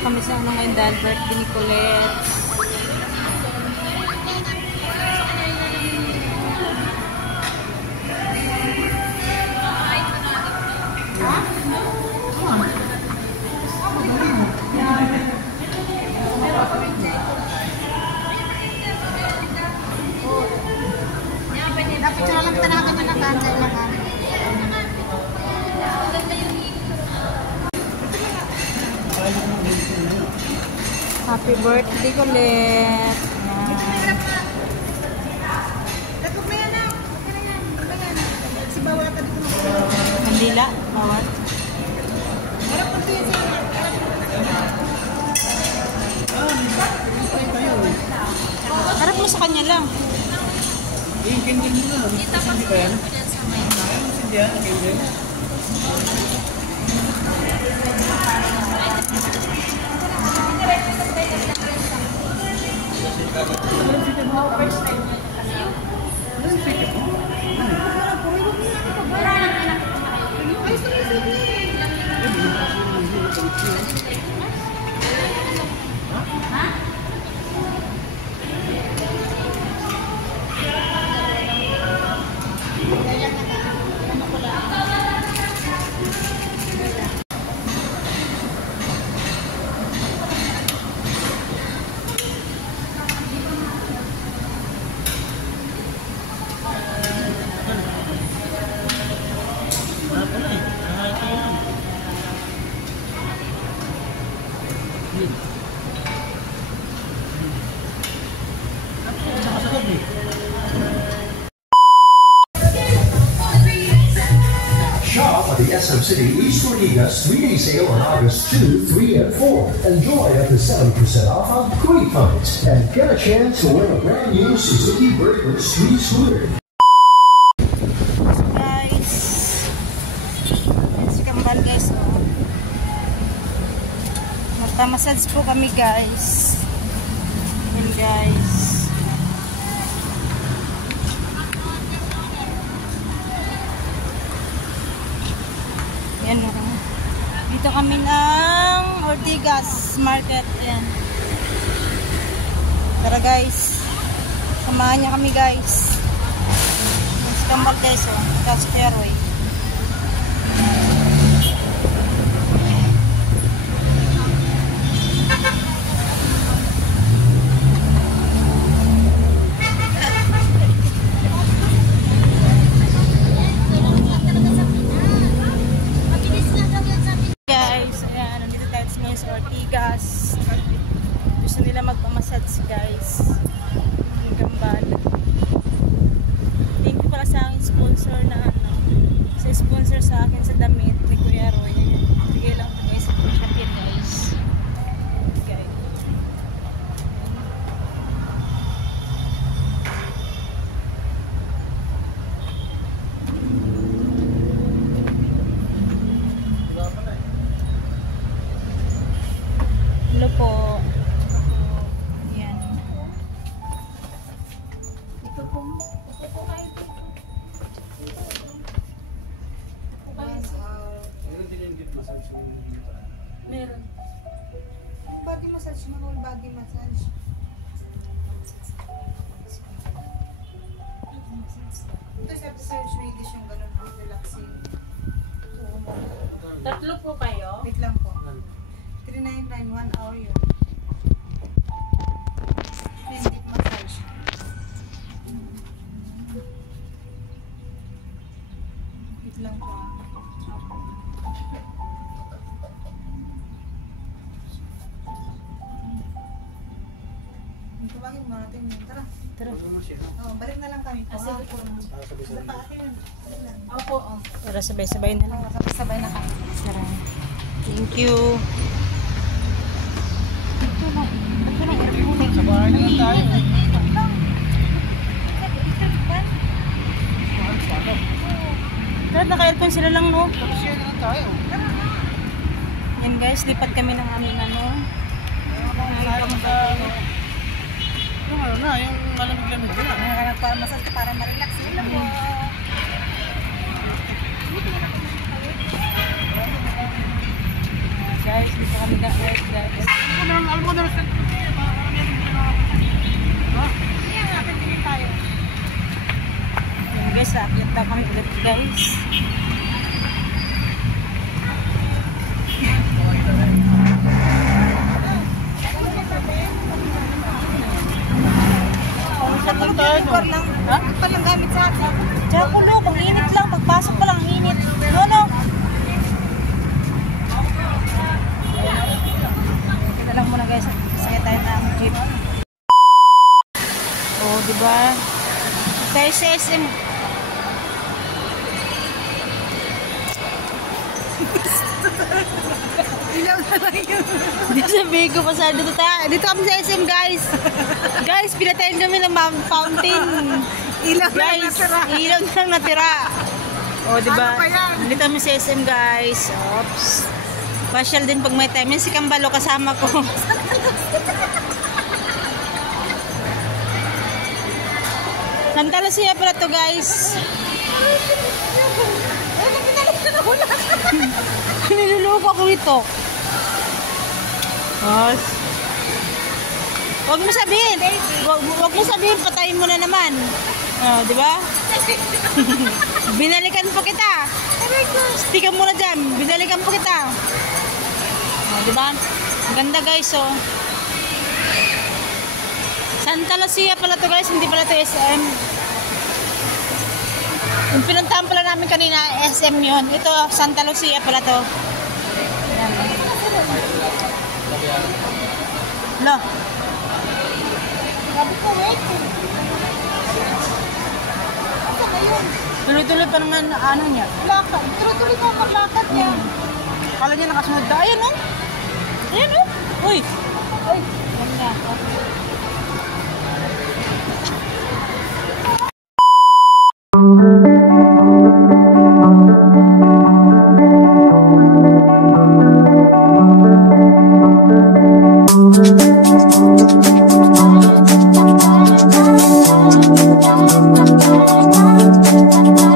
kami sa ano ngayon dahil birthday ni Colette. Napicture lang kita na kanya na kansay lang ha. Happy birthday, Colette. Si bawal ka dito. Kandila, bawal. Harap mo sa kanya lang. Ikin-kin mo na. Hindi ba yan? Hindi yan. Shop at the SM City East Ortigas 3-day sale on August 2, 3, and 4. Enjoy up to 70% off on great finds and get a chance to win a brand new Suzuki Breaker Street Scooter. Guys, si Kambal guys, oh. Magpamassage po kami guys. Well guys, yan o. Dito kami ng Ortigas Market. Yan. Tara guys, samahan niya kami guys. Si Kambal guys, oh. Kasi Peroy. Ortigas. Gusto nila magpamassage guys. Ang Kambal. Thank you pala sa aking sponsor na ano. Sa sponsor sa akin sa damit ni Kuya Roy. Bigay lang po guys sa Shopee guys. Okay. Hello po. Yan. Ito po. Meron din yung deep massage. Meron. Body massage na whole body massage. Ito sa Swedish yung ganun ang relaxing. Tatlo po kayo? Wait lang po. 399 1 hour yun. Then deep massage. Wait lang po ah. Tawagin mo natin yun. Tara. Tara. Oh, balik na lang kami po. Sige po. Basta pa akin yun. Opo. Tara, sabay-sabay na lang. Sabay na kami. Tara. Thank you. Sa bahay na lang tayo. Lahat naka-aircon sila lang, no? Share na lang tayo. Yan guys, lipat kami ng aming ano. Yung ano na, yung malamig-lamig na. Nakakarap pa massage ka para ma-relax. Yun lang po. Guys, dito kami na-air guys. Ayan guys, aakyat na kami ulit guys. Record lang. Ha? Palang gamit sa akin. Diyan ko lo, ang init lang. Pagpasok pa lang, ang init. No, no. Kita lang muna guys. Saya tayo ng jeep. Oh, diba? Tayo sa SM. Ilaw na lang yun. Dito sa Bigo pa sa dito tayo. Dito kami sa SM guys. Guys, pinatayin kami ng fountain. Ilaw na Guys, natira. ilaw na lang natira. O, diba? Ano pa yan? Dito kami sa SM guys. Oops. Pasyal din pag may time. Yan si Kambalo kasama ko. Santa Lucia pala to guys. Niluluko ako nito. Huwag mo sabihin. Huwag mo sabihin, patayin mo na naman. Oh, di ba? Binalikan po kita. Stika mo na dyan. Binalikan po kita. Oh, di ba? Ang ganda guys, oh. Santa Lucia pala to guys, hindi pala to SM. Yung pinuntahan pala namin kanina, SM yun. Ito, Santa Lucia pala to. Ayan. Lo. Sabi ko, wait. Tuloy-tuloy pa naman ano niya. Lakad. Tuloy-tuloy ko ang paglakad niya. Kala niya nakasunod na. Ayan o. Ayan o. Uy. Uy. Ayan nga. Thank you.